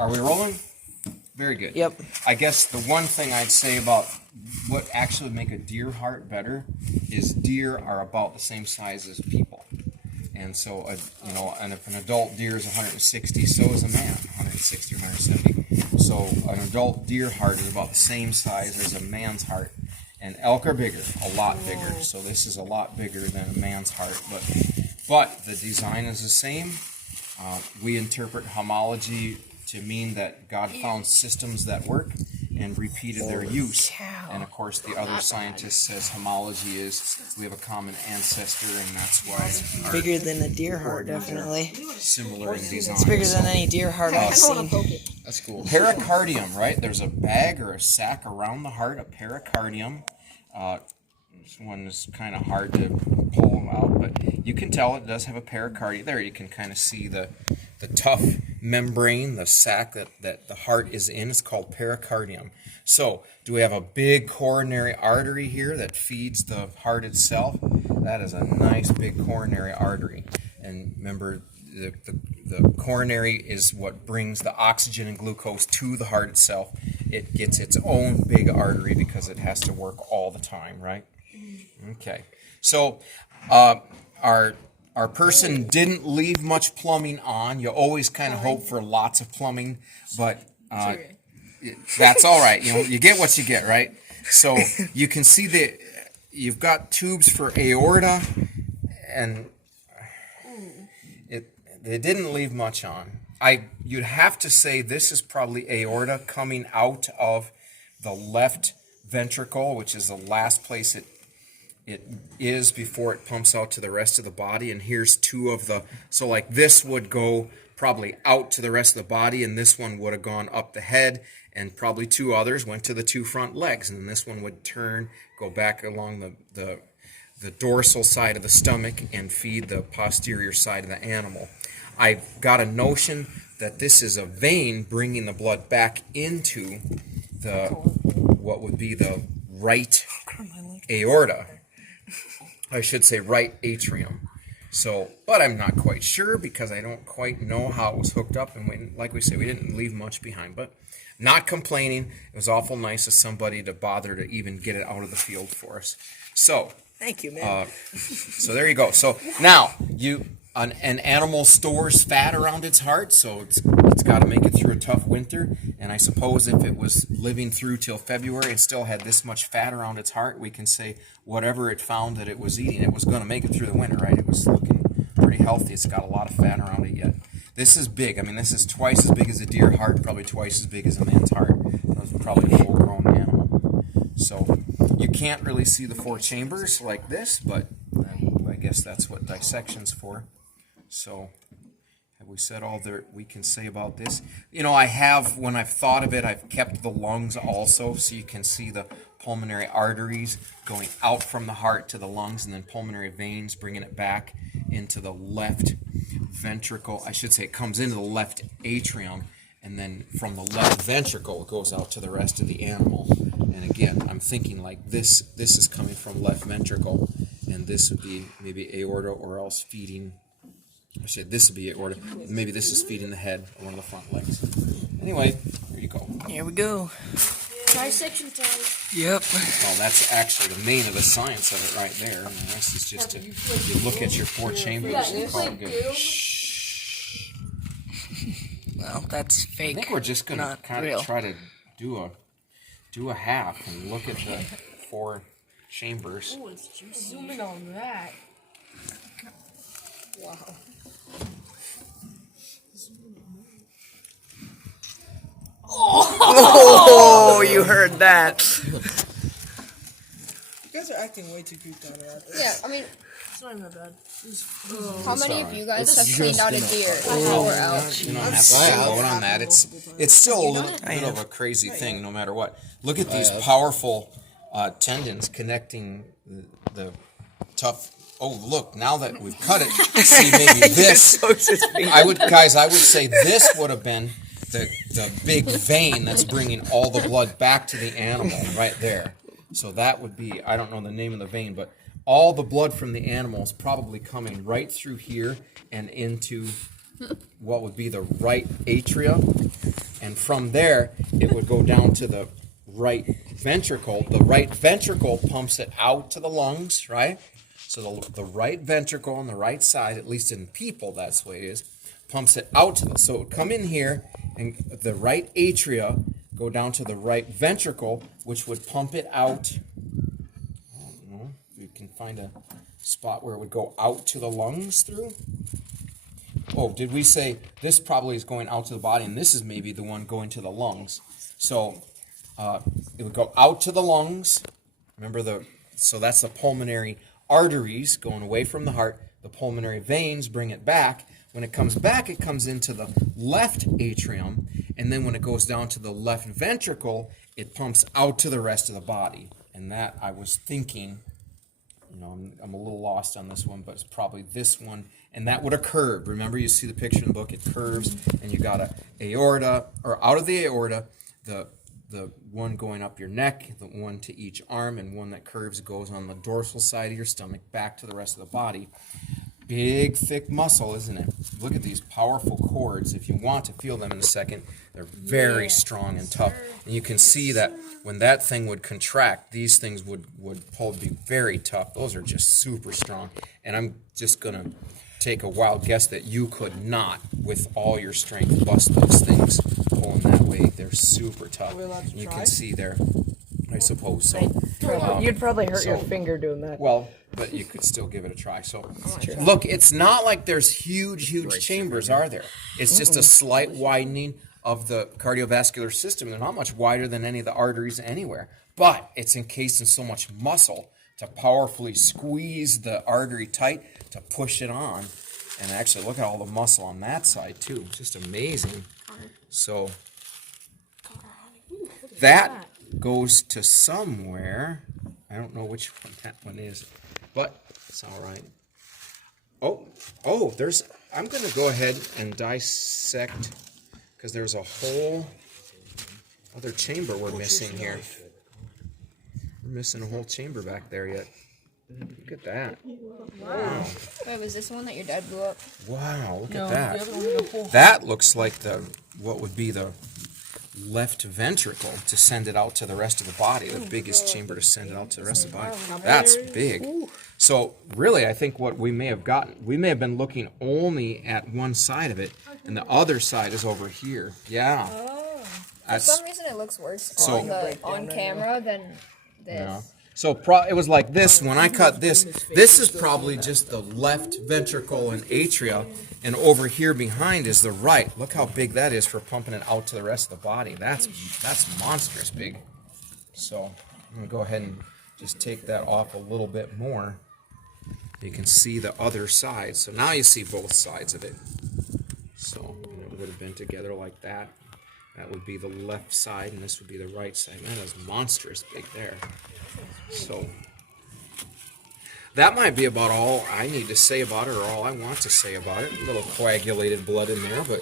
Are we rolling? Very good. Yep. I guess the one thing I'd say about what actually would make a deer heart better is deer are about the same size as people. And so, and if an adult deer is 160, so is a man, 160 or 170. So an adult deer heart is about the same size as a man's heart. And elk are bigger, a lot bigger. So this is a lot bigger than a man's heart. But the design is the same. We interpret homology to mean that God found systems that work and repeated their use. And of course, the other scientist says homology is we have a common ancestor, and that's why Bigger than a deer heart, definitely. similar in design. It's bigger than any deer heart I've seen. That's cool. Pericardium, right? There's a bag or a sac around the heart, a pericardium. This one is kind of hard to pull out, but you can tell it does have a pericardium. There you can kind of see the tough membrane, the sac that the heart is in. It's called pericardium. So, do we have a big coronary artery here that feeds the heart itself? That is a nice big coronary artery. And remember, the coronary is what brings the oxygen and glucose to the heart itself. It gets its own big artery because it has to work all the time, right? Okay. So, our person didn't leave much plumbing on. You always kind of hope for lots of plumbing, but that's all right. You get what you get, right? So you can see you've got tubes for aorta, and they didn't leave much on. You'd have to say this is probably aorta coming out of the left ventricle, which is the last place it is before it pumps out to the rest of the body. And here's two of so like this would go probably out to the rest of the body, and this one would have gone up the head, and probably two others went to the two front legs, and then this one would go back along the dorsal side of the stomach and feed the posterior side of the animal. I've got a notion that this is a vein bringing the blood back into what would be the right aorta. I should say right atrium. So, but I'm not quite sure because I don't quite know how it was hooked up. And like we said, we didn't leave much behind. But not complaining. It was awful nice of somebody to bother to even get it out of the field for us. So, thank you, man. So there you go. So now an animal stores fat around its heart, so it's got to make it through a tough winter. And I suppose if it was living through till February and still had this much fat around its heart, we can say whatever it found that it was eating, it was going to make it through the winter, right? It was looking pretty healthy. It's got a lot of fat around it yet. This is big. I mean, this is twice as big as a deer heart, probably twice as big as a man's heart. It's probably a full-grown animal. So you can't really see the four chambers like this, but I guess that's what dissection's for. So, have we said all that we can say about this? When I've thought of it, I've kept the lungs also, so you can see the pulmonary arteries going out from the heart to the lungs, and then pulmonary veins bringing it back into the left ventricle. I should say it comes into the left atrium, and then from the left ventricle it goes out to the rest of the animal. And again, I'm thinking like this is coming from left ventricle, and this would be maybe aorta or else feeding. I said this would be aorta. Maybe this is feeding the head or one of the front legs. Anyway, here you go. Here we go. Dissection time. Yep. Well, that's actually the main of the science of it right there. And the rest is just you look at your four chambers and call it good. Shh. Well, that's fake. I think we're just gonna kind real. of try to do a half and look at the four chambers. Oh, it's juicy. Zoom in on that. Wow. Oh, you heard that. You guys are acting way too creeped out about this. Yeah, I mean, It's not even that bad. how many of you guys have cleaned out a deer? Or out? You don't have to vote on that. It's still a little bit of a crazy thing, no matter what. Look at these powerful tendons connecting the tough. Oh, look! Now that we've cut it, see maybe this. I would say this would have been the big vein that's bringing all the blood back to the animal right there. So that would be, I don't know the name of the vein, but all the blood from the animal is probably coming right through here and into what would be the right atria. and from there it would go down to the right ventricle. The right ventricle pumps it out to the lungs, right? So the right ventricle on the right side, at least in people, that's the way it is, pumps it out to the, so it would come in here, and the right atria go down to the right ventricle, which would pump it out. I don't know if you can find a spot where it would go out to the lungs through. Oh, did we say this probably is going out to the body, and this is maybe the one going to the lungs? So it would go out to the lungs. Remember so that's the pulmonary arteries going away from the heart. The pulmonary veins bring it back. When it comes back, it comes into the left atrium, and then when it goes down to the left ventricle, it pumps out to the rest of the body. And that, I was thinking, I'm a little lost on this one, but it's probably this one, and that would have curved. Remember, you see the picture in the book, it curves, and you got a aorta, or out of the aorta, the one going up your neck, the one to each arm, and one that curves goes on the dorsal side of your stomach back to the rest of the body. Big, thick muscle, isn't it? Look at these powerful cords. If you want to feel them in a second, they're very strong and tough. And you can see that when that thing would contract, these things would be very tough. Those are just super strong. And I'm just going to take a wild guess that you could not, with all your strength, bust those things pulling that way. They're super tough. You can see there. I suppose so. You'd probably hurt your finger doing that. Well, but you could still give it a try. So, look, it's not like there's huge chambers, are there? It's just a slight widening of the cardiovascular system. They're not much wider than any of the arteries anywhere, but it's encased in so much muscle to powerfully squeeze the artery tight to push it on. And actually, look at all the muscle on that side, too. It's just amazing. So, that goes to somewhere. I don't know which one that one is, but it's all right. Oh, I'm going to go ahead and dissect, because there's a whole other chamber we're missing here. We're missing a whole chamber back there yet. Look at that. Wow. Wait, was this the one that your dad blew up? Wow, look at that. That looks like what would be the left ventricle to send it out to the rest of the body, the biggest chamber to send it out to the rest of the body. That's big. So really, I think what we may have been looking only at one side of it, and the other side is over here. Yeah. For some reason, it looks worse on camera than this. Yeah. So it was like this. When I cut this is probably just the left ventricle and atria, and over here behind is the right. Look how big that is for pumping it out to the rest of the body. That's monstrous big. So I'm going to go ahead and just take that off a little bit more. You can see the other side. So now you see both sides of it. So it would have been together like that. That would be the left side, and this would be the right side. That is monstrous big there. So that might be about all I need to say about it, or all I want to say about it. A little coagulated blood in there, but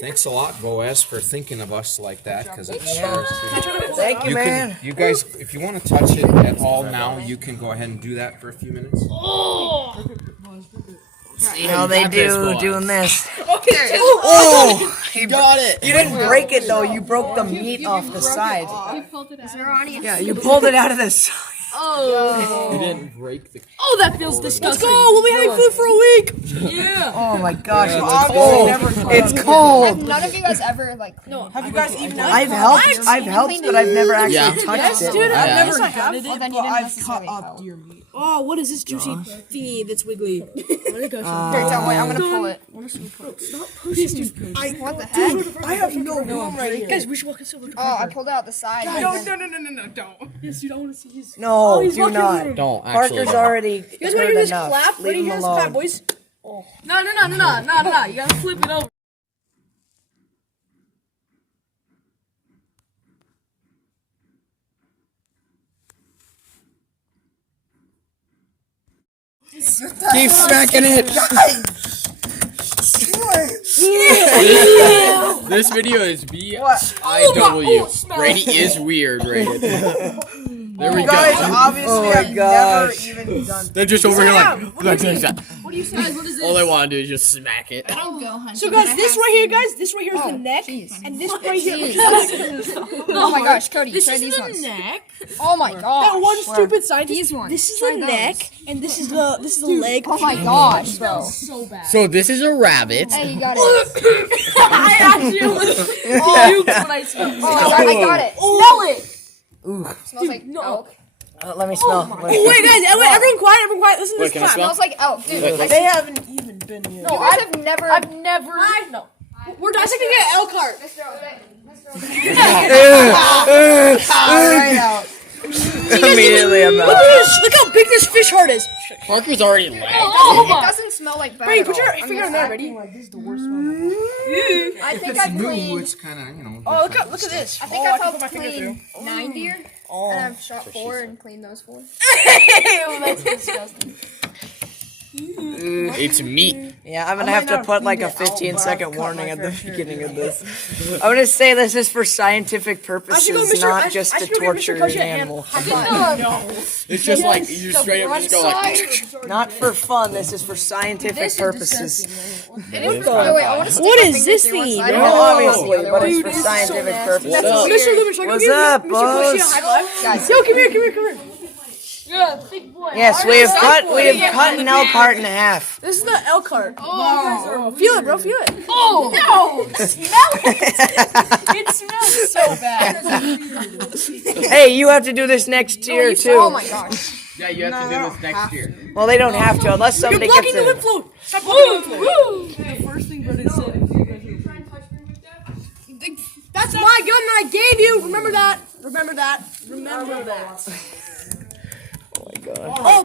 thanks a lot, Boaz, for thinking of us like that, because it sure is. Thank you, man. You guys, if you want to touch it at all now, you can go ahead and do that for a few minutes. See how they doing this. Okay. Oh, You got it. you didn't break it though. You broke the meat off the side. Is there audience? Yeah, you pulled it out of the side. Oh. You didn't break the... Oh, that feels disgusting. Let's go. We'll be having food for a week. Yeah. Oh my gosh, it's cold. It's cold. None of you guys ever No, have you guys even? I've helped, but I've never actually touched it. Dude, I've never Well, had it, then but you didn't I've necessarily cut up help. deer meat. Oh, what is this juicy thingy that's wiggly? Here, don't wait, I'm gonna pull it. Stop pushing. What the heck? I have no room right here. Guys, we should walk inside. Oh, I pulled it out the side. No, don't. Yes, you don't want to see his. No, he's do walking not. through. Don't, actually. Parker's already You guys want to heard hear this enough. clap? Leave Ready? him Here's the clap, alone. boys. Oh. No. You gotta flip it over. Keep smacking it. This video is BIW. Brady is weird rated. There we You guys go. obviously have never even done. They're just over here like. What do you say? What is this? All they want to do is just smack it. I don't go hunting. So guys, this right here, guys, this right here is the neck, and this right here. Oh my gosh, Cody, This try is these the ones. neck. Oh my gosh. That one stupid scientist. These ones. This is Try the those. neck, and this is the leg. Oh my gosh, bro. So bad. So this is a rabbit. Hey, you got it. I actually almost puked when I smelled it. Oh my god, I got it. Smell it. Smells like elk. Let me smell. Oh wait, guys, everyone quiet, Listen to Wait, this can I clap. smell? Smells like elk, dude. They haven't even been here. You guys have never. I've never. No. We're dissecting an elk heart. Right out. Immediately I'm out. Look how big this fish heart is. Parker's already left. It doesn't smell like bad. Ready, at put your all. finger on there, ready? I think I cleaned. It's kind of, you know. Oh, look at this. I think Oh, I've can put helped my finger clean 9 deer. And I've shot 4 and cleaned those 4. That's disgusting. It's meat. Yeah, I'm gonna have to put like a 15-second warning at the beginning of this. I'm gonna say this is for scientific purposes, not just to torture an animal. It's just like you straight up just go like. Not for fun. This is for scientific purposes. Wait, I want to stick What my is finger this through one thing? side. No, obviously, but it's for scientific purposes. What up? Mr. Loomis, What's up, boss? Guys, Yo, come here. Yeah, big boy. Yes, we have cut an elk heart in half. This is the elk heart. Oh. Feel it, bro, feel it. Oh no! Smell it! It smells so bad. Hey, you have to do this next year oh too. my gosh. Yeah, you have to do this next year. Well, they don't have to unless You're somebody blocking gets the it. lip float. Stop blocking the lip float. The first thing Brendan said. That's my gun that I gave you. Remember that.